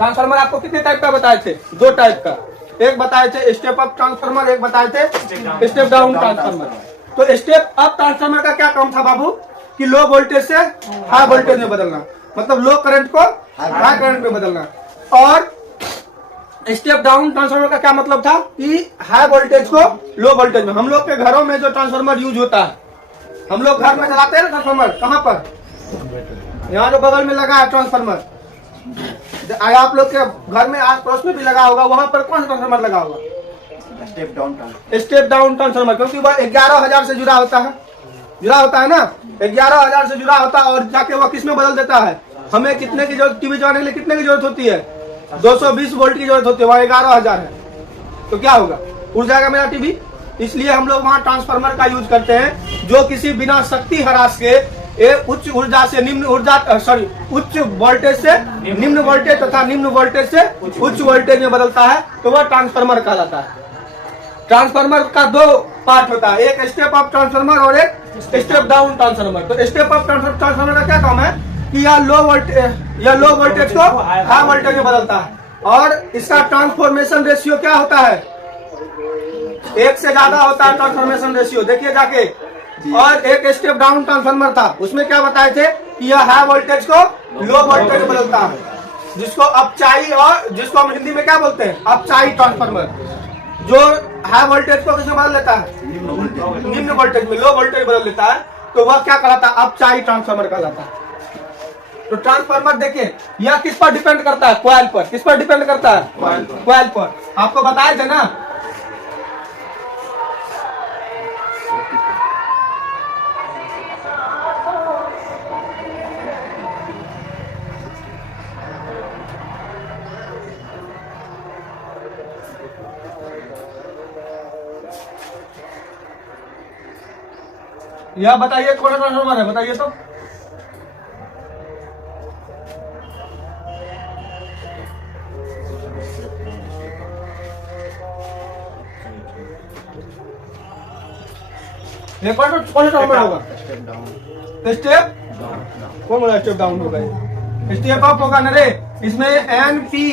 Transformer आपको कितने type का बताए थे? 2 टाइप का। एक बताए थे स्टेप अप ट्रांसफार्मर, एक बताए थे स्टेप डाउन ट्रांसफार्मर। तो स्टेप अप ट्रांसफार्मर का क्या काम था बाबू? कि लो वोल्टेज से हाई वोल्टेज में बदलना, मतलब लो करंट को हाई करंट में बदलना। और स्टेप डाउन ट्रांसफार्मर का क्या मतलब था? कि हाई वोल्टेज को लो वोल्टेज में। हम लोग के घरों में जो ट्रांसफार्मर यूज होता है, हम लोग घर में चलाते हैं ना ट्रांसफार्मर, कहाँ पर? यहाँ जो बगल में लगा है ट्रांसफार्मर, आप लोग के घर में आस पड़ोस में भी लगा होगा, वहां पर कौन सा ट्रांसफार्मर लगा होगा? स्टेप डाउन ट्रांसफार्मर, क्योंकि वह 11,000 से जुड़ा होता है, ना 11,000 से जुड़ा होता है। और जाके वह किस में बदल देता है? हमें कितने की जरूरत, टीवी चलाने के लिए कितने की जरूरत होती है? 220 वोल्ट की जरूरत होती है, वहाँ 11,000 है, तो क्या होगा? उड़ जाएगा मेरा टीवी। इसलिए हम लोग वहाँ ट्रांसफार्मर का यूज करते हैं, जो किसी बिना शक्ति ह्रास के उच्च ऊर्जा से निम्न ऊर्जा उच्च वोल्टेज से निम्न वोल्टेज तथा निम्न वोल्टेज से उच्च वोल्टेज में बदलता है, तो वह ट्रांसफार्मर कहलाता है। ट्रांसफार्मर का 2 पार्ट होता है, एक स्टेप अप ट्रांसफार्मर और एक स्टेप डाउन ट्रांसफार्मर। तो स्टेप अप ट्रांसफार्मर का क्या काम है? कि यह लो वोल्टेज को हाई वोल्टेज में बदलता है। और इसका ट्रांसफॉर्मेशन रेशियो क्या होता है? 1 से ज्यादा होता है ट्रांसफॉर्मेशन रेशियो, देखिए जाके। और एक स्टेप डाउन ट्रांसफार्मर था, उसमें क्या बताए थे? कि यह हाई वोल्टेज को लो वोल्टेज में बदलता है, जिसको अपचाई, और जिसको हम हिंदी में क्या बोलते हैं? अपचाई ट्रांसफार्मर। जो हाई वोल्टेज को किसमें बदल लेता है? निम्न वोल्टेज में, लो वोल्टेज बदल लेता है, तो वह क्या कहलाता है? अपचाई ट्रांसफार्मर कहलाता है। तो ट्रांसफार्मर देखिए, यह किस पर डिपेंड करता है? कॉइल पर। किस पर डिपेंड करता है? कॉइल पर। आपको बताए थे ना, यह बताइए कौन सा ट्रांसफार्मर है? बताइए तो। ये कौन सा ट्रांसफार्मर होगा? स्टेप कौन बोला? स्टेप डाउन होगा, स्टेप अप होगा ना रे। इसमें NP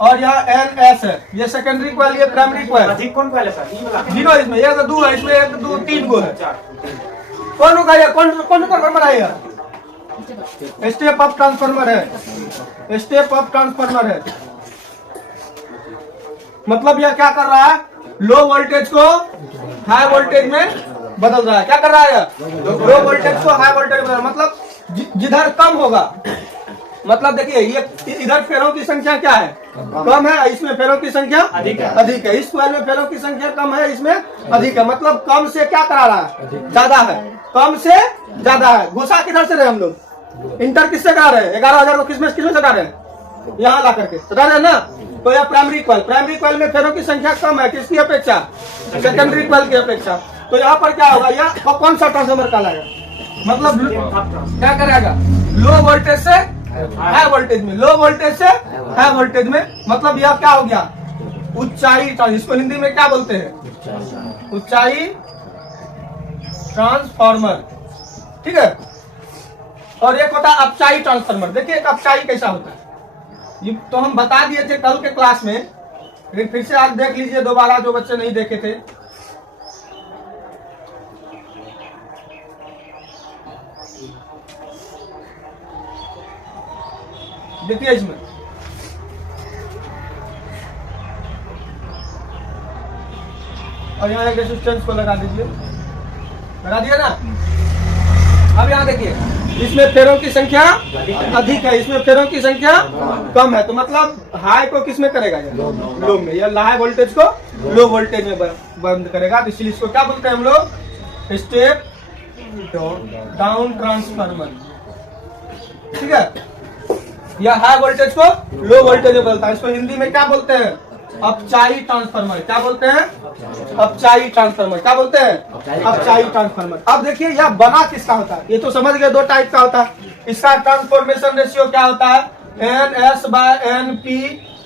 और यह NS है, ये सेकेंडरी कॉइल, ये प्राइमरी कॉइल। अधिक कौन कॉइल है सर? तीनों इसमें, एक तो 2 है, इसमें 1 2 3 गो है। कौन होगा ये? कौन ट्रांसफार्मर है? स्टेप अप ट्रांसफार्मर है, स्टेप अप ट्रांसफार्मर है। मतलब यह क्या कर रहा है? लो वोल्टेज को हाई वोल्टेज में बदल रहा है। क्या कर रहा है? लो वोल्टेज को हाई वोल्टेज में बदल, मतलब जिधर कम होगा, मतलब देखिए ये इधर फेरों की संख्या क्या है? कम है, इसमें फेरों की संख्या अधिक है। इस कॉइल में फेरों की संख्या कम है, इसमें अधिक है। मतलब कम से क्या करा रहा है? ज्यादा है, कम से ज्यादा है। घुसा किधर से रहे हम लोग? इंटर किससे करा रहे हैं? 11,000 को किसमें से करा रहे हैं? यहाँ ला करके करा रहे हैं ना। तो यह प्राइमरी कॉइल में फेरों की संख्या कम है, किसकी अपेक्षा? सेकेंडरी कॉइल की अपेक्षा। तो यहाँ पर क्या होगा? यह कौन सा ट्रांसफार्मर कहलाएगा? मतलब क्या करेगा? लो वोल्टेज से हाई वोल्टेज में, लो वोल्टेज से हाई वोल्टेज में। मतलब यह क्या हो गया? ऊंचाई। इसको हिंदी में क्या बोलते हैं? ऊंचाई ट्रांसफार्मर, ठीक है। और एक होता है अपचाई ट्रांसफार्मर। देखिए एक अपचाई कैसा होता है, ये तो हम बता दिए थे कल के क्लास में, लेकिन फिर से आज देख लीजिए दोबारा, जो बच्चे नहीं देखे थे। देखिए इसमें और यहाँ एक रेजिस्टेंस को लगा दीजिए, लगा दिया ना। अब यहाँ देखिए, इसमें फेरों की संख्या अधिक है, इसमें फेरों की संख्या कम है। तो मतलब हाई को किस में करेगा? लो में। या हाई वोल्टेज को लो वोल्टेज में बंद करेगा। तो इसलिए इसको क्या बोलते हैं हम लोग? स्टेप डाउन ट्रांसफार्मर, ठीक है। या हाई वोल्टेज को लो वोल्टेज में बदलता है। इसको हिंदी में क्या बोलते हैं? अपचाई ट्रांसफार्मर। क्या बोलते हैं? अपचाई ट्रांसफार्मर। क्या बोलते हैं? अपचाई ट्रांसफार्मर। अब देखिए यह बना किसका होता है? ये तो समझ गए, 2 टाइप का होता है। इसका ट्रांसफॉर्मेशन रेशियो क्या होता है? NS/NP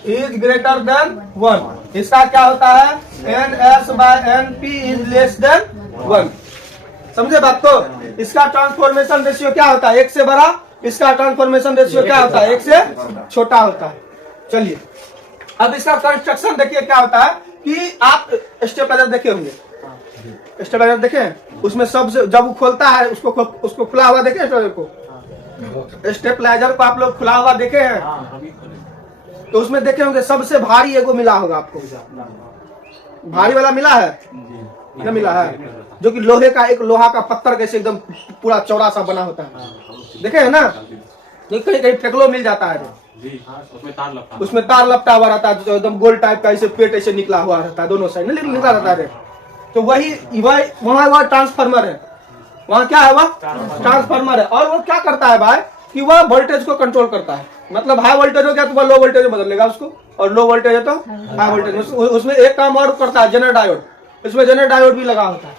is greater than 1। इसका क्या होता है? NS/NP is less than 1। समझे बात को? इसका ट्रांसफॉर्मेशन रेशियो क्या होता है? 1 से बड़ा। इसका ट्रांसफॉर्मेशन रेशियो क्या होता है? 1 से छोटा होता है। चलिए अब इसका कंस्ट्रक्शन देखिए क्या होता है कि आप स्टेबलाइजर देखे होंगे, स्टेबलाइजर देखे हैं, उसमें सबसे जब वो खोलता है उसको खुला हुआ देखे स्टेबलाइजर को आप लोग खुला हुआ देखे हैं, तो उसमें देखे होंगे सबसे भारी एगो मिला होगा आपको, भारी वाला मिला है क्या मिला है, जो कि लोहे का एक लोहा का पत्थर कैसे एकदम पूरा चौड़ा सा बना होता है, देखे है ना, कहीं कहीं फेकलो मिल जाता है, उसमें तार लपटा हुआ रहता है, जो एकदम गोल टाइप का ऐसे पेट ऐसे निकला हुआ रहता है, दोनों साइड निकला रहता है, तो वही वहाँ ट्रांसफार्मर है, वहाँ क्या है वह ट्रांसफार्मर है, और वो क्या करता है भाई कि वह वोल्टेज को कंट्रोल करता है, मतलब हाई वोल्टेज हो गया तो वह लो वोल्टेज में बदल लेगा उसको, और लो वोल्टेज है तो हाई वोल्टेज, उसमें एक काम और करता है जेनर डायोड, इसमें जेनर डायोड भी लगा होता है।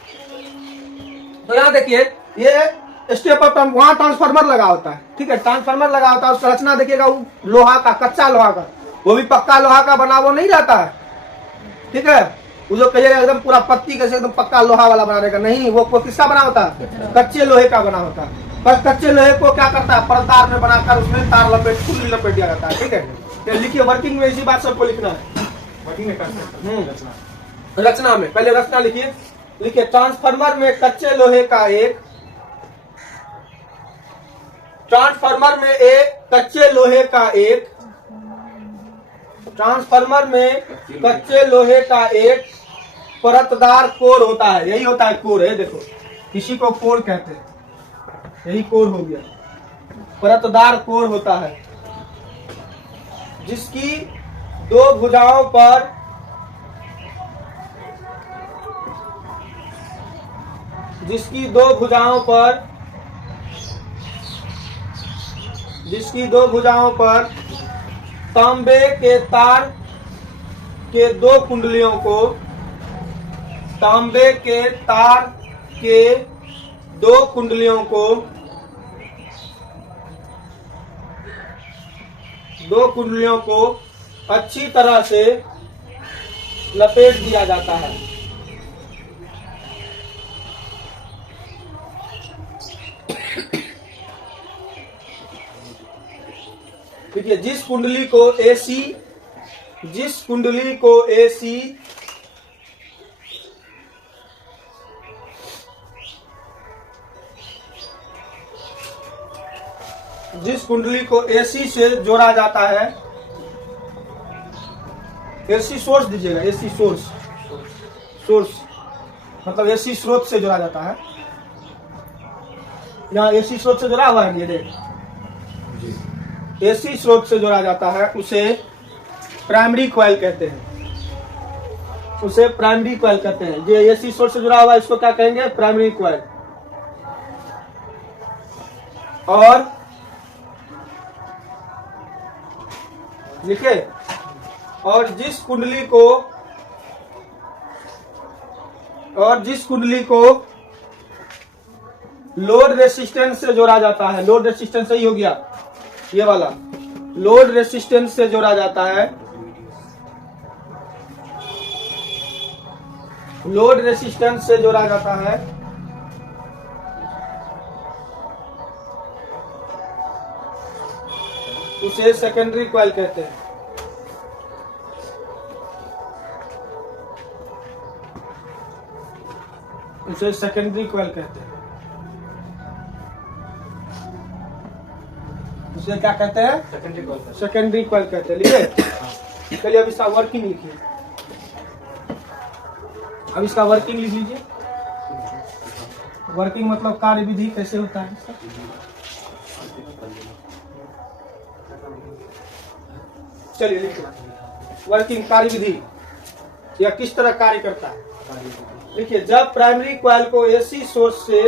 तो यहाँ देखिए ये स्टेप अप वहाँ ट्रांसफार्मर लगा होता है, ठीक है, ट्रांसफार्मर लगा होता है, उसका रचना देखिएगा वो लोहा का, कच्चा लोहा का, वो भी पक्का लोहा का बना वो नहीं रहता है, ठीक है, वो जो कहिएगा एकदम पूरा पत्ती कैसे एकदम पक्का लोहा वाला बना रहेगा, नहीं, वो किसका बना होता है, कच्चे लोहे का बना होता है, पर कच्चे लोहे को क्या करता है परतार में बनाकर उसमें तार लपेट खुली लपेट दिया जाता है, ठीक है, तो लिखिए वर्किंग में इसी बात सबको लिखना है, रचना में पहले रचना लिखिए, ट्रांसफार्मर में कच्चे लोहे का एक, ट्रांसफार्मर में एक कच्चे लोहे का एक, ट्रांसफार्मर में कच्चे लोहे का एक परतदार कोर होता है, यही होता है कोर है, देखो किसी को कोर कहते हैं, यही कोर हो गया, परतदार कोर होता है, जिसकी दो भुजाओं पर जिसकी दो भुजाओं पर तांबे के तार के दो कुंडलियों को, तांबे के तार के दो कुंडलियों को अच्छी तरह से लपेट दिया जाता है, देखिए जिस कुंडली को एसी जिस कुंडली को एसी से जोड़ा जाता है, एसी सोर्स दीजिएगा, एसी सोर्स मतलब एसी स्रोत से जोड़ा जाता है, यहाँ एसी स्रोत से जुड़ा हुआ है, ये देख एसी स्रोत से जोड़ा जाता है, उसे प्राइमरी कॉइल कहते हैं, उसे प्राइमरी कॉइल कहते हैं, जो एसी स्रोत से जुड़ा हुआ है इसको क्या कहेंगे, प्राइमरी कॉइल। और लिखे, और जिस कुंडली को लोड रेसिस्टेंस से जोड़ा जाता है, लोड रेसिस्टेंस सही हो गया, ये वाला लोड रेसिस्टेंस से जोड़ा जाता है, लोड रेसिस्टेंस से जोड़ा जाता है, उसे सेकेंडरी कॉइल कहते हैं, उसे सेकेंडरी कॉइल कहते हैं, उसे क्या कहते हैं, सेकेंडरी कॉइल कहते हैं, लिखिए, चलिए अब इसका वर्किंग लिखिए, अब इसका वर्किंग लिख लीजिए, वर्किंग मतलब कार्य विधि कैसे होता है इसका, चलिए लिखिए, वर्किंग कार्य विधि या किस तरह कार्य करता है, देखिए जब प्राइमरी कॉइल को एसी सोर्स से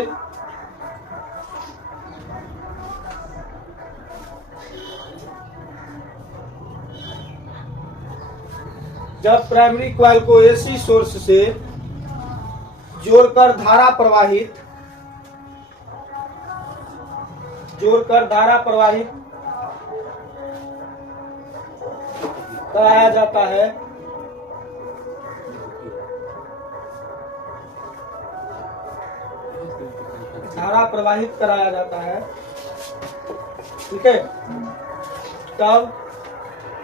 जोड़कर धारा प्रवाहित कराया जाता है, धारा प्रवाहित कराया जाता है, ठीक है, तब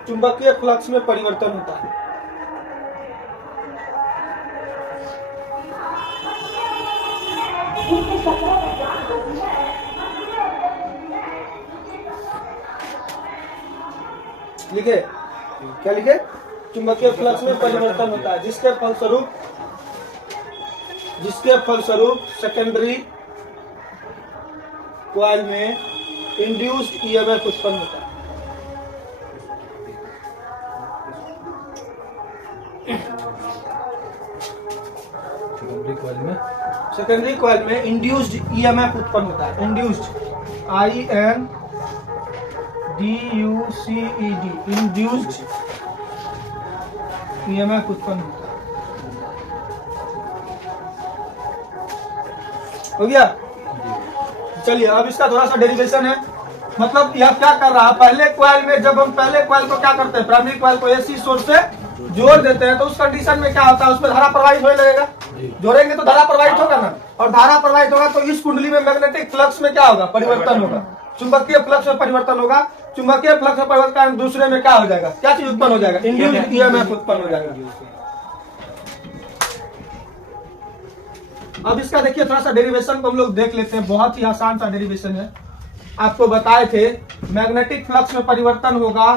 चुंबकीय फ्लक्स में परिवर्तन होता है। लिखे, क्या लिखे? चुंबकीय फ्लक्स में परिवर्तन होता है जिसके फलस्वरूप सेकेंडरी कॉइल में इंड्यूस्ड ईएमएफ उत्पन्न होता है। सेकेंडरी कॉइल में इंड्यूस्ड ईएमएफ उत्पन्न होता है। इंड्यूस्ड, INDUCED, इंड्यूस्ड ईएमएफ उत्पन्न होता है। हो गया? चलिए अब इसका थोड़ा सा डेरिवेशन है। मतलब यह क्या कर रहा है, पहले कॉइल में जब हम पहले कॉइल को क्या करते हैं, प्राइमरी कॉइल को एसी सोर्स से जोड़ देते हैं तो उस कंडीशन में क्या होता है, उसमें धारा प्रवाहित होने लगेगा। जोड़ेंगे तो धारा प्रवाहित होगा ना, और धारा प्रवाहित होगा तो इस कुंडली में मैग्नेटिक फ्लक्स में क्या होगा, परिवर्तन होगा। चुंबकीय फ्लक्स में परिवर्तन होगा। चुंबकीय फ्लक्स में परिवर्तन दूसरे में क्या हो जाएगा, क्या चीज उत्पन्न हो जाएगा, इंड्यूस्ड ईएमएफ उत्पन्न हो जाएगा। अब इसका देखिए थोड़ा सा डेरिवेशन को हम लोग देख लेते हैं। बहुत ही आसान सा डेरिवेशन है। आपको बताए थे मैग्नेटिक फ्लक्स में परिवर्तन होगा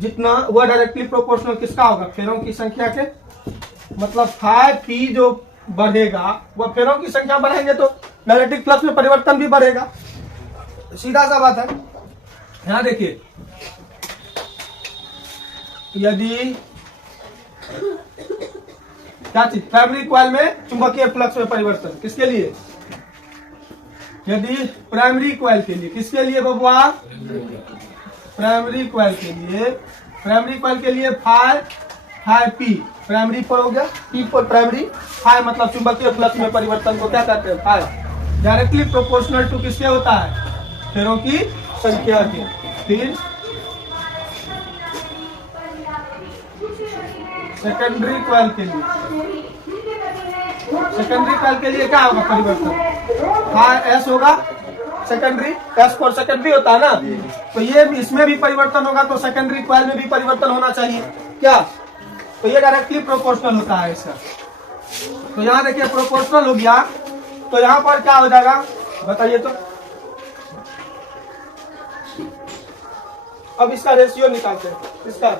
जितना वह डायरेक्टली प्रोपोर्शनल किसका होगा, फेरों की संख्या के। मतलब फाई पी जो बढ़ेगा वह फेरों की संख्या बढ़ेंगे तो मैग्नेटिक फ्लक्स में परिवर्तन भी बढ़ेगा। सीधा सा बात है। यहां देखिए, यदि क्या चीज, प्राइमरी कॉइल में चुंबकीय फ्लक्स में परिवर्तन किसके लिए, यदि प्राइमरी कॉइल के लिए, किसके लिए बबुआ, प्राइमरी कॉइल के लिए फाई पी प्राइमरी पर हो गया, पी पर प्राइमरी, फाई मतलब चुंबकीय फ्लक्स में परिवर्तन को क्या कहते हैं, फाई डायरेक्टली प्रोपोर्शनल टू किसके होता है, फेरों की संख्या के। फिर सेकेंडरी कॉइल के लिए क्या होगा परिवर्तन, फाई एस होगा, सेकेंडरी एस फॉर सेकेंडरी होता है ना, तो ये इसमें भी परिवर्तन होगा तो सेकेंडरी कॉइल में भी परिवर्तन होना चाहिए क्या, तो ये डायरेक्टली प्रोपोर्शनल होता है इसका। तो यहाँ देखिए प्रोपोर्शनल हो गया तो यहाँ पर क्या हो जाएगा बताइए तो। अब इसका रेशियो निकालते हैं, इसका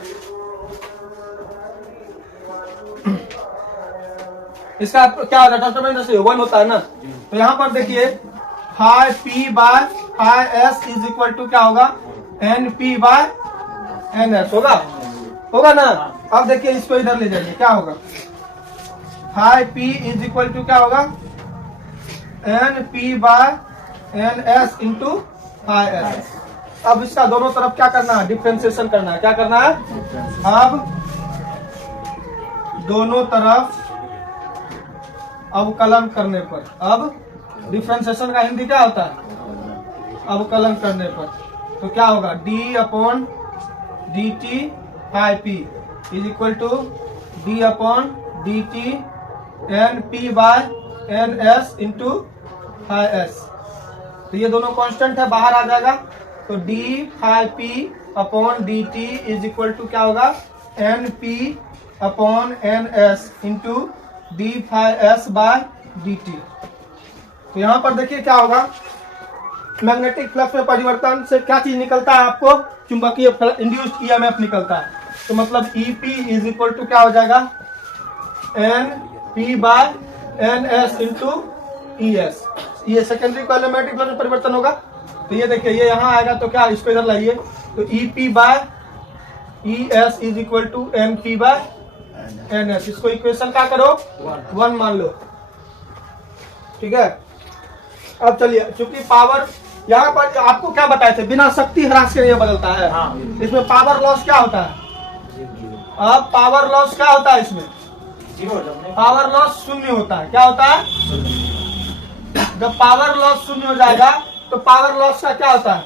क्या होता है, ट्रांसफॉर्मेशन रेशियो 1 होता है ना। तो यहाँ पर देखिए phi P by phi S is equal to क्या होगा, N P by N S होगा ना। अब देखिए इसको इधर ले जाइए, क्या होगा, phi P is equal to क्या होगा, N P by N S into phi S. अब इसका दोनों तरफ क्या करना है, डिफ्रेंसिएशन करना है। क्या करना है, अब दोनों तरफ अवकलन करने पर, अब डिफ्रेंसिएशन का हिंदी क्या होता है, अवकलन करने पर, तो क्या होगा, D upon D T phi P is equal to D upon D T N P by N S into phi S. तो ये दोनों कांस्टेंट है, बाहर आ जाएगा तो D phi P upon D T is equal to क्या होगा, N P upon N S into D phi S by D T. तो यहाँ पर देखिए क्या होगा, मैग्नेटिक फ्लक्स में परिवर्तन से क्या चीज निकलता है आपको, चुंबकीय इंड्यूस्ड ईएमएफ निकलता है। तो मतलब E P is equal to क्या हो जाएगा, N P by N S into E S. ये सेकेंडरी कॉइल में मैग्नेटिक फ्लक्स में परिवर्तन होगा। तो ये देखिए ये यहाँ आएगा तो क्या, इसको इधर लाइए, तो E P by E S is equal to N P by N S. इसको इक्वेशन क्या करो, 1 मान लो, ठीक है। अब चलिए, चूंकि पावर यहाँ पर आपको क्या बताए थे, बिना शक्ति ह्रास के ये बदलता है। इसमें पावर लॉस क्या होता है, अब पावर लॉस क्या होता है, इसमें पावर लॉस 0 होता है। क्या होता है, जब पावर लॉस 0 हो जाएगा तो पावर लॉस का क्या होता है,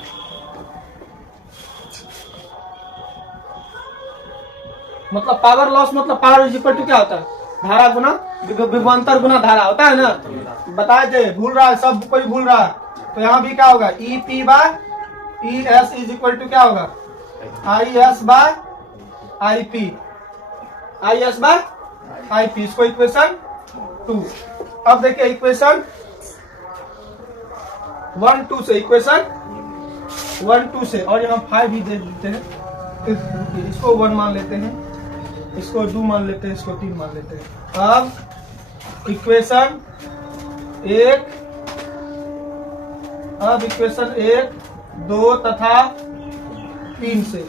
मतलब पावर लॉस मतलब पावर इज इक्वल टू क्या होता है, धारा गुना विभवांतर गुना धारा होता है ना, बताए थे, भूल रहा है, सब कोई भूल रहा है। तो यहाँ भी क्या होगा, E P by E S is equal to क्या होगा, I S by I P, I S by I P, इसको इक्वेशन 2। अब देखिए इक्वेशन 1 2 से, इक्वेशन 1 2 से, और यहाँ 5 भी दे देते हैं, इसको 1 मान लेते हैं, इसको 2 मान लेते हैं, इसको 3 मान लेते हैं। अब इक्वेशन 1, अब इक्वेशन 1 2 तथा 3 से,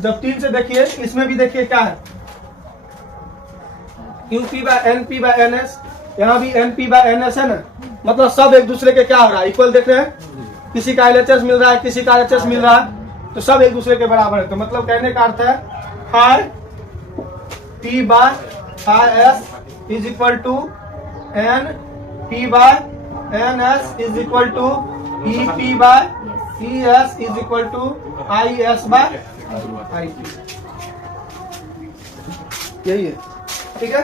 जब 3 से देखिए, इसमें भी देखिए क्या है, UP by NP by NS, यहाँ भी एनपी बाय एनएस है ना, मतलब सब एक दूसरे के क्या हो रहा है, इक्वल देख रहे हैं, किसी का एलएचएस मिल रहा है, किसी का एलएचएस मिल रहा है, तो सब एक दूसरे के बराबर है। तो मतलब कहने का अर्थ है phi P by phi S is equal to N P by N S is equal to E P by E S is equal to I S by I P, यही है, ठीक है।